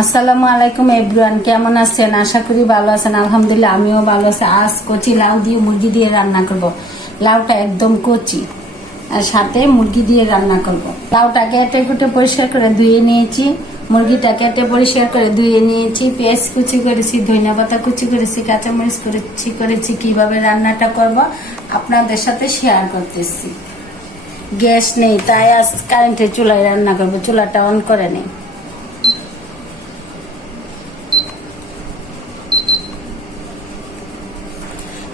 আসসালামু আলাইকুম এভরিওয়ান, কেমন আছেন? আশা করি ভালো আছেন। আলহামদুলিল্লাহ আমিও ভালো আছি। আজ কচি লাউ দিয়ে মুরগি দিয়ে রান্না করব। লাউটা একদম কচি আর সাথে মুরগি দিয়ে রান্না করব। লাউটা কেটে কুটে পরিষ্কার করে ধুয়ে নিয়েছি, মুরগিটা কেটে পরিষ্কার করে ধুয়ে নিয়েছি, পেঁয়াজ কুচি করেছি, ধনিয়া পাতা কুচি করেছি, কাঁচামরিচ করেছি। কিভাবে রান্নাটা করব আপনাদের সাথে শেয়ার করতেছি। গ্যাস নেই, তাই আজ কারেন্টের চুলায় রান্না করব। চুলাটা অন করে নেই।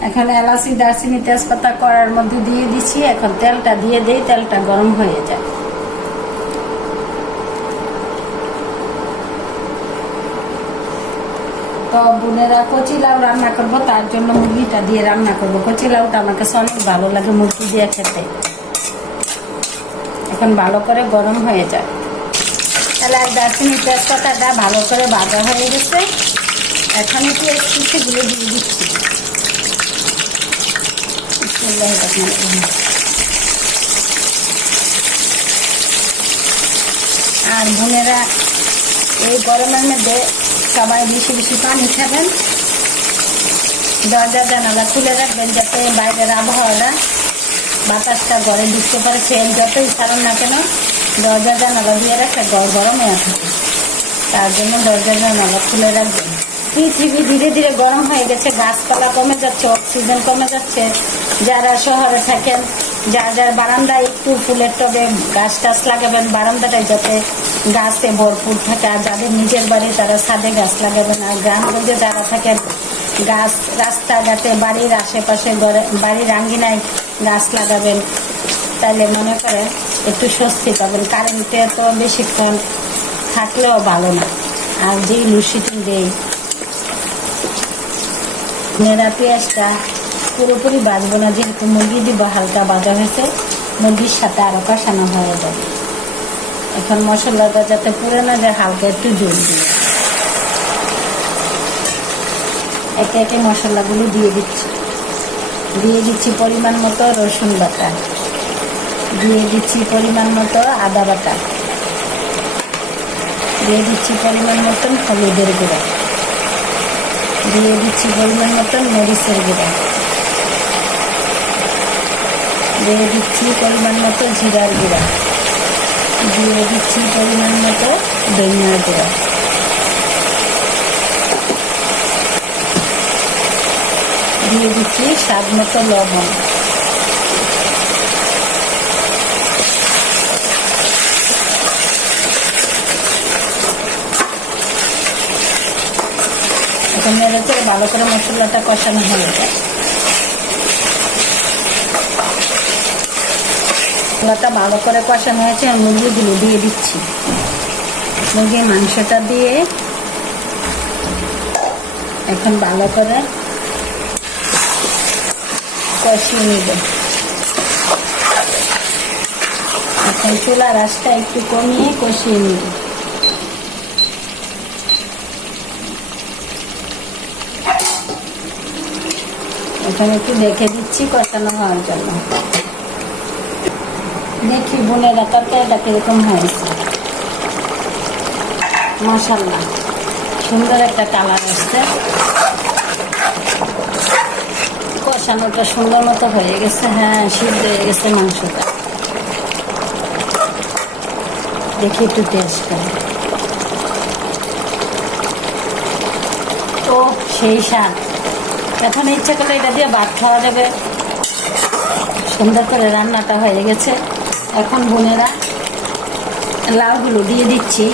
এখন এলাচি, দারচিনি, তেজপাতা কড়ার মধ্যে দিয়ে দিচ্ছি। এখন তেলটা দিয়ে দেই, তেলটা গরম হয়ে যায়। তো বোনেরা, কচি লাউ রান্না করবো, তার জন্য মুরগিটা দিয়ে রান্না করবো। কচি লাউটা আমার কাছে অনেক ভালো লাগে মুরগি দিয়ে খেতে। এখন ভালো করে গরম হয়ে যায়। এলাচ, দারচিনি, তেজপাতাটা ভালো করে ভাজা হয়ে গেছে। এখন একটু কুচিগুলো দিয়ে দিচ্ছি। আর বোনেরা, এই গরমের মধ্যে সবাই বেশি বেশি পানি খাবেন। দরজা জানালা খুলে রাখবেন যাতে বাইরের আবহাওয়াটা, বাতাসটা ঘরে ঢুকতে পারে। ফ্যান যতই ছাড়ুন না কেন, দরজা জানালা দিয়ে রাখলে গরম হয়ে থাকে। তার জন্য দরজা জানালা খুলে রাখবেন। পৃথিবী ধীরে ধীরে গরম হয়ে গেছে, গাছপালা কমে যাচ্ছে, অক্সিজেন কমে যাচ্ছে। যারা শহরে থাকেন, যার বারান্দায় একটু ফুলের টবে গাছ টাছ লাগাবেন, বারান্দাটায় যাতে গাছে ভরপুর থাকে। আর যাদের নিজের বাড়ি তারা ছাদে গাছ লাগাবেন। আর গ্রামগঞ্জে যারা থাকেন, গাছ রাস্তাঘাটে, বাড়ির আশেপাশে, বাড়ির আঙ্গিনায় গাছ লাগাবেন। তাইলে মনে করেন একটু স্বস্তি পাবেন। কারেন্টে তো বেশিক্ষণ থাকলেও ভালো না। আর যেই লোডশেডিং দেয়, নেড়া পেঁয়াজটা পুরোপুরি বাজবো না, যেহেতু মুরগি দিব হালকা ভাজা হয়েছে, মুরগির সাথে আরো কষানো হয়ে যাবে। এখন মশলাটা যাতে পুড়ে না যায়, হালকা একটু জল দিয়ে একে একে মশলাগুলো দিয়ে দিচ্ছি পরিমাণ মতো রসুন বাটা, দিয়ে দিচ্ছি পরিমাণ মতো আদা বাটা, দিয়ে দিচ্ছি পরিমাণ মতন হলুদের গুঁড়া, দিয়ে দিচ্ছি পরিমাণ মতন মরিচের গুঁড়া, দিয়ে দিচ্ছি পরিমাণ মতো জিরার গুঁড়া, দিয়ে দিচ্ছি পরিমাণ মতো ধনিয়ার গুঁড়া, দিয়ে দিচ্ছি স্বাদ মতো লবণ। এখন নেড়ে ভালো করে মশলাটা কষানো হয়ে যায়। মশলাটা ভালো করে কষানো হয়েছে, আর মুরগিগুলো দিয়ে দিচ্ছি। মুরগির মাংসটা দিয়ে এখন ভালো করে কষিয়ে নিব। এখন চুলার আঁচটা একটু কমিয়ে কষিয়ে নিব। এখন একটু দেখে দিচ্ছি কষানো হওয়ার জন্য। দেখি বোনেরা, তরকারিটা কিরকম হয়েছে। মাশাআল্লাহ, সুন্দর একটা কালার আসছে। কষানোটা সুন্দর মতো হয়ে গেছে। হ্যাঁ, সিদ্ধ হয়ে গেছে মাংসটা। দেখি একটু টেস্ট করে। তো সেই স্বাদ। এখন ইচ্ছা করলে এটা দিয়ে ভাত খাওয়া যাবে। সুন্দর করে রান্নাটা হয়ে গেছে। এখন বোনেরা, লাউগুলো দিয়ে দিচ্ছি।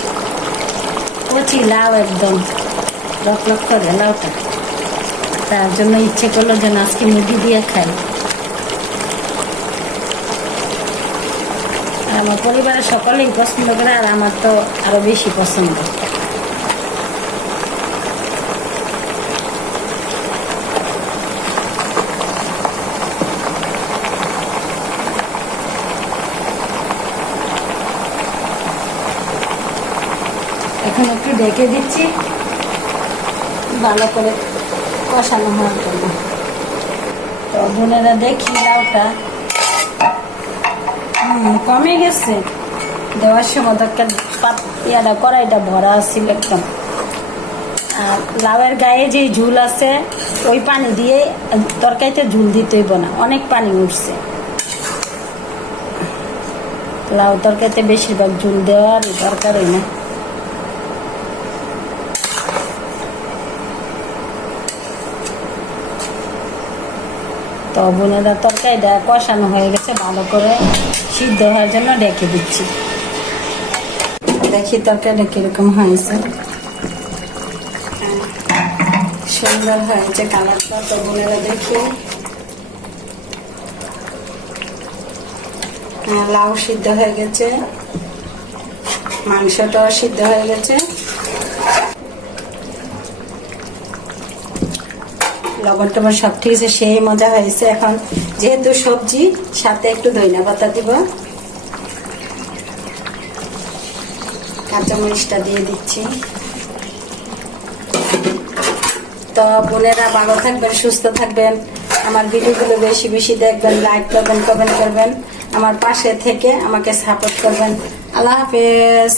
কচি লাউ, একদম লক লক করে লাউটা। তার জন্য ইচ্ছে করলো যেন আজকে মুরগি দিয়ে খাই। আর আমার পরিবারের সকলেই পছন্দ করে, আর আমার তো আরো বেশি পছন্দ। এখন একটু ঢেকে দিচ্ছি ভালো করে কষানো হওয়ার জন্য। তো বোনেরা, দেখি লাউটা কমে গেছে। দেওয়ার সময় তো একটা কড়াইটা ভরা ছিল একদম। আর লাউয়ের গায়ে যে ঝুল আছে ওই পানি দিয়ে তরকারিতে ঝুল দিতে হইব না, অনেক পানি উঠছে। লাউ তরকারিতে বেশিরভাগ ঝুল দেওয়ার দরকার হয় না। তো বোনেরা তরকারিটা কষানো হয়ে গেছে, ভালো করে সিদ্ধ হওয়ার জন্য রেখে দিচ্ছি। দেখি তরকারিটা কিরকম হয়েছে। সুন্দর হয়েছে কালারটা। তো বোনেরা দেখি, লাউ সিদ্ধ হয়ে গেছে, মাংসটাও সিদ্ধ হয়ে গেছে, লবণ টবণ সব ঠিক আছে, সেই মজা হয়েছে। এখন যেহেতু সবজি, সাথে একটু ধনিয়া পাতা দিব, কাঁচামরিচটা দিয়ে দিচ্ছি। তো বোনেরা ভালো থাকবেন, সুস্থ থাকবেন, আমার ভিডিওগুলো বেশি বেশি দেখবেন, লাইক করবেন, কমেন্ট করবেন, আমার পাশে থেকে আমাকে সাপোর্ট করবেন। আল্লাহ হাফেজ।